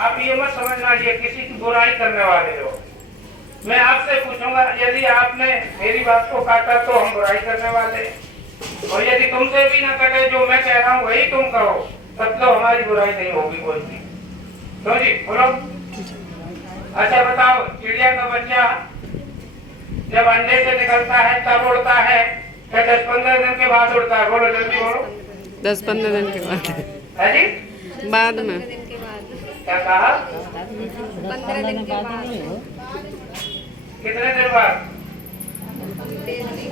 आप ये मत समझना ये किसी की बुराई करने वाले हो। मैं आपसे पूछूंगा, यदि आपने मेरी बात को काटा तो हम बुराई करने वाले, और यदि तुमसे भी ना कटे जो मैं कह रहा हूँ वही तुम कहो, तब तो हमारी बुराई नहीं होगी कोई भी। तो जी बोलो। अच्छा बताओ, चिड़िया का बच्चा जब अंडे से निकलता है तब उड़ता है क्या 10-15 दिन के बाद उड़ता है? बोलो जल्दी बोलो। 10-15 दिन के बाद है जी? बाद में क्या कहा? 15 दिन के बाद। कितने दिन बाद?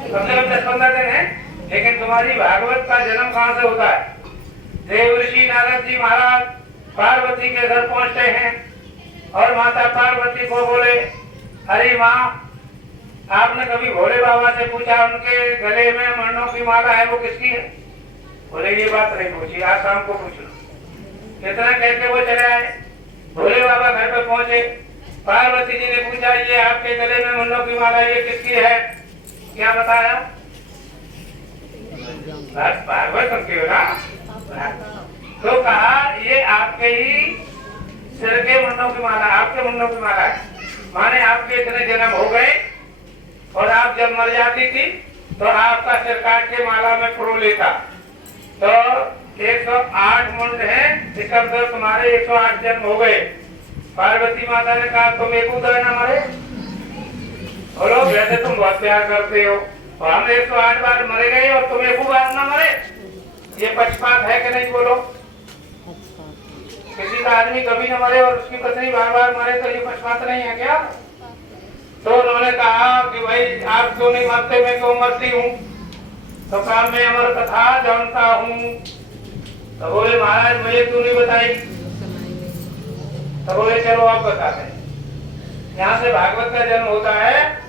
कम से कम 10-15 दिन है। लेकिन तुम्हारी भागवत का जन्म कहाँ से होता है? देव ऋषि नारद जी महाराज पार्वती के घर पहुंचते हैं और माता पार्वती को बोले, अरे माँ, आपने कभी भोले बाबा से पूछा उनके गले में मणों की माला है वो किसकी है? बोले ये बात नहीं पूछी, आज शाम को पूछ लो। कितना कहते वो चले आए, भोले बाबा घर पे पहुंचे, पार्वती जी ने पूछा ये आपके गले में मणों की माला ये किसकी है? क्या बताया? बस भागवत सुनते हो ना? तो कहा ये आपके ही सिर के मुंडों की माला, आपके मुंडों की माला है। माने आपके इतने जन्म हो गए और आप जब मर जाती थी तो आपका सिर काट के माला में पुरो लेता। तो 108 मुंड है, इसका मतलब तुम्हारे 108 जन्म हो गए। पार्वती माता ने कहा तुम एक उदय न मरे। बोलो वैसे तुम बहुत प्यार करते हो और हम 108 बार मरे गए और तुम एक बार न मरे, ये पक्षपात है कि नहीं? बोलो। किसी का आदमी कभी न मरे और उसकी पत्नी बार बार मरे तो ये पक्षपात नहीं है क्या? तो उन्होंने कहा कि भाई आप क्यों नहीं मरते, मैं क्यों मरती हूँ? तो कहा मैं अमर कथा जानता हूँ। तो बोले महाराज मुझे क्यों नहीं बताई? तो बोले चलो आप बताते हैं। यहाँ से भागवत का जन्म होता है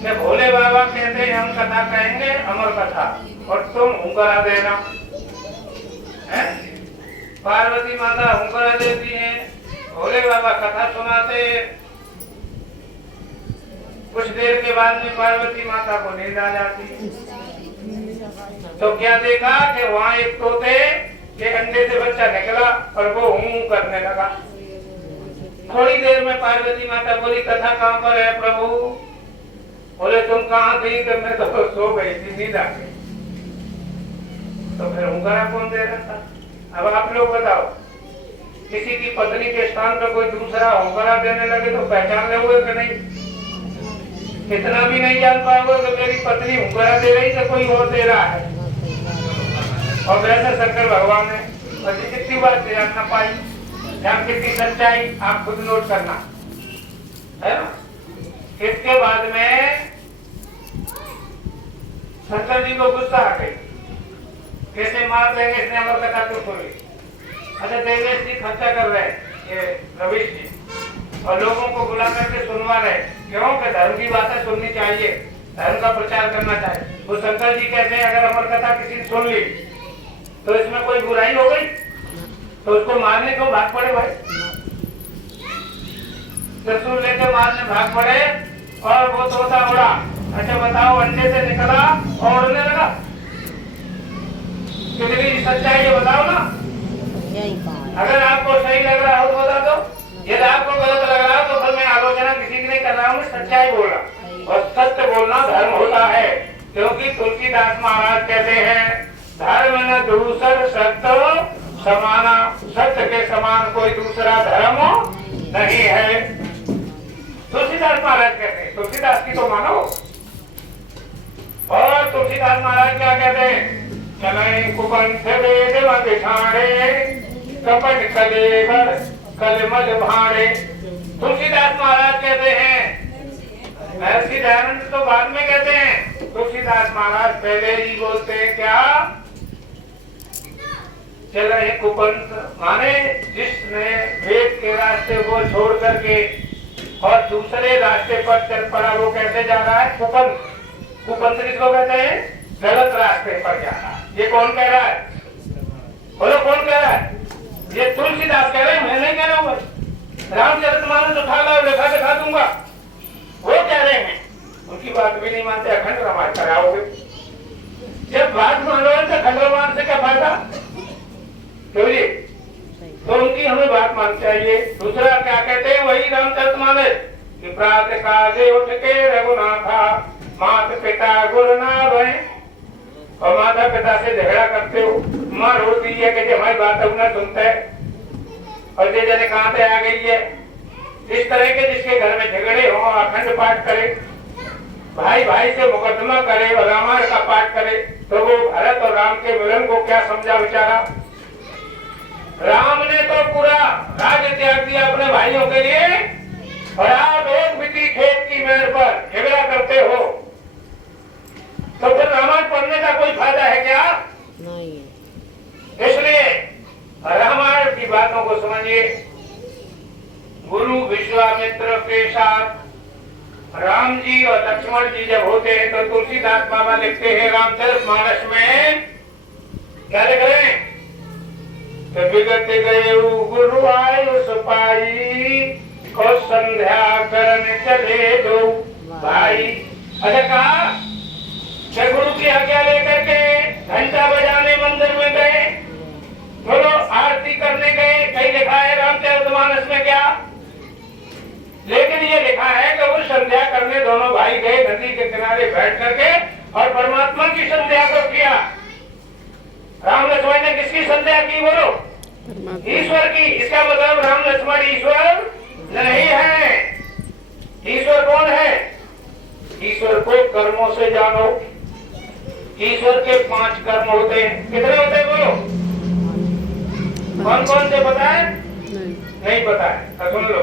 कि भोले बाबा कहते हैं हम कथा कहेंगे अमर कथा और तुम हुंकारा देना। पार्वती माता हुंकारा देती है, भोले बाबा कथा सुनाते। कुछ देर के बाद में पार्वती माता को नींद आ जाती। तो क्या देखा कि वहाँ एक तोते के अंडे से बच्चा निकला और वो हूं करने लगा। थोड़ी देर में पार्वती माता बोली कथा कहाँ पर है प्रभु? बोले तुम कहाँ थी? तो मैं तो सो गई थी, नींद आ गई। तो फिर हुंकारा कौन दे रहा था? अब आप लोग बताओ, किसी की पत्नी के स्थान पर कोई दूसरा हुंकारा देने लगे तो पहचान लोगे कि नहीं? कितना भी नहीं जान पाओगे कि मेरी पत्नी हुंकारा दे रही तो कोई और दे रहा है। और वैसे शंकर भगवान ने पति कितनी बार जान ना पाई, जहाँ कितनी सच्चाई आप खुद नोट करना है ना। इसके बाद में शंकर जी को गुस्सा आ गई, कैसे मार देंगे इसने अमर कथा क्यों खोली? अच्छा देवेश जी खर्चा कर रहे हैं ये रवीश जी और लोगों को बुला करके सुनवा रहे, क्यों कि धर्म की बातें सुननी चाहिए, धर्म का प्रचार करना चाहिए। वो शंकर जी कहते हैं अगर अमर कथा किसी ने सुन ली तो इसमें कोई बुराई हो गई तो उसको मारने को भाग पड़े भाई, त्रिशूल लेके मारने भाग पड़े और वो तोता उड़ा। अच्छा बताओ अंडे से निकला और उड़ने लगा, कितनी सच्चाई है बताओ ना। अगर आपको सही लग रहा हो तो बता दो, यदि आपको गलत लग रहा हो तो फिर मैं आलोचना किसी की नहीं कर रहा हूँ, सच्चाई बोल रहा और सत्य बोलना धर्म होता है। क्योंकि तुलसीदास महाराज कहते हैं धर्म न दूसर सत्य समाना, सत्य के समान कोई दूसरा धर्म नहीं है। तुलसीदास महाराज कहते हैं, तुलसीदास की तो मानो। और तुलसीदास महाराज क्या कहते हैं? चले कुपंथ वेद मदिठाणे कपट कलेवर कलमल भाणे। तुलसीदास महाराज कहते हैं, महर्षि दयानंद तो बाद में कहते हैं, तुलसीदास महाराज पहले ही बोलते हैं क्या? चले कुपंथ माने जिसने वेद के रास्ते को छोड़ करके और दूसरे रास्ते पर चल पड़ा वो कैसे जा रहा है? कुपंथ। कुपंथ किसको कहते हैं? गलत रास्ते पर जा रहा है। ये कौन कह रहा है? बोलो कौन कह रहा है? ये तुलसीदास कह रहे हैं, मैं नहीं कह रहा हूँ भाई। रामचरितमानस उठा लाओ लिखा दिखा दूंगा, वो कह रहे हैं। उनकी बात भी नहीं मानते, अखंड रामायण कराओगे। जब बात मान लो तो अखंड रामायण से क्या फायदा? क्यों जी? मन चाहिए। दूसरा क्या कहते हैं वही रामचरितमानस कि प्रातः काले उठ के रघुनाथा माता पिता गुरु ना भय। और माता पिता से झगड़ा करते हो, माँ रोती है कि हमारी बात अब ना सुनते और जे जने कहां से आ गई है। इस तरह के जिसके घर में झगड़े हो अखंड पाठ करे, भाई भाई से मुकदमा करे और रामायण का पाठ करे, तो वो भरत और राम के मिलन को क्या समझा बेचारा। राम ने तो पूरा राज्य त्याग दिया अपने भाइयों के लिए और आप एक बिटी खेत की मेड़ पर झगड़ा करते हो, तो फिर रामायण पढ़ने का कोई फायदा है क्या? नहीं। इसलिए रामायण की बातों को समझिए। गुरु विश्वामित्र के साथ राम जी और लक्ष्मण जी जब होते हैं तो तुलसीदास बाबा लिखते हैं रामचरितमानस में क्या लिख रहे हैं? तो विगत गए गुरु आयुष पाई को संध्या करने चले दो भाई। अच्छा कहा कि गुरु की आज्ञा लेकर के घंटा बजाने मंदिर में गए, बोलो आरती करने गए। कहीं लिखा है रामचरितमानस में क्या? लेकिन ये लिखा है कि वो संध्या करने दोनों भाई गए नदी के किनारे बैठ करके और परमात्मा की संध्या को किया। राम लक्ष्मण ने किसकी संध्या की? बोलो ईश्वर की। इसका मतलब राम लक्ष्मण ईश्वर नहीं है। ईश्वर कौन है? ईश्वर को कर्मों से जानो। ईश्वर के 5 कर्म होते हैं। कितने होते हैं बोलो? कौन कौन से पता है? नहीं पता है। सुन लो।